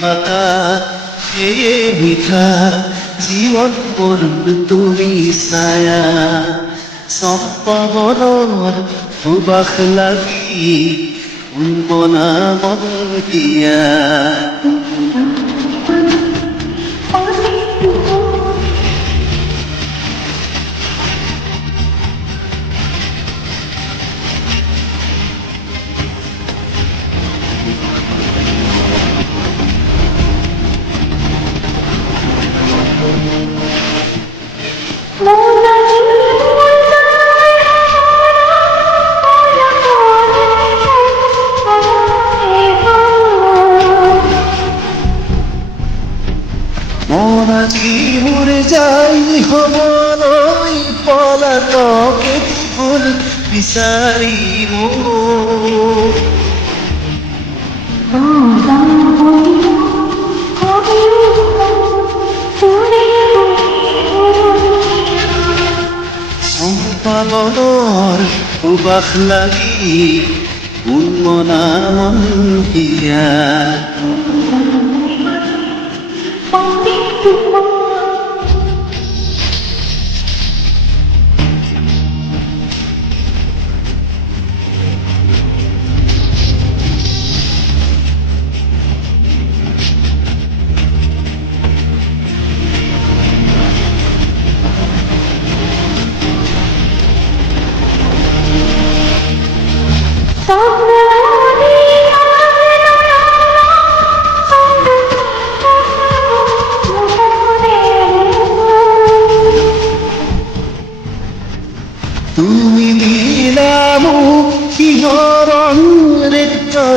মাতা এ মিঠা জীবন পড়ব তুমি ছায়া সপ্পবরর সুবাস লাগি উন্মনা মন দিয়া মনাজি উড়ে যাই হবনই পলাতকে ফুল বিচারিব সম্পালনৰ সুবাস লাগি উন্মনা মন দিয়া তুমি দিলামো কিহৰণ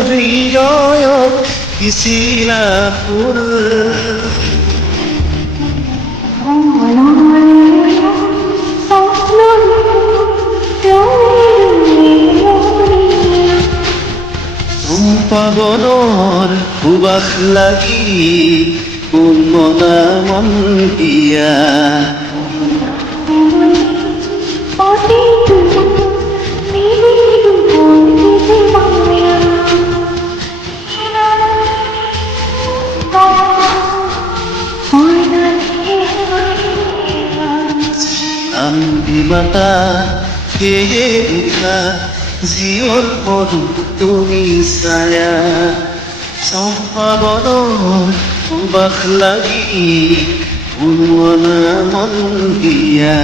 হৃদয়ত পিছিলা ফুল পাগলৰ সুবাস লাগি উন্মনা মন দিয়া মাতা হে উঠা জীবন পড়ব তুমি ছায়া সম্পাবনৰ সুবাস লাগি উন্মনা মন দিয়া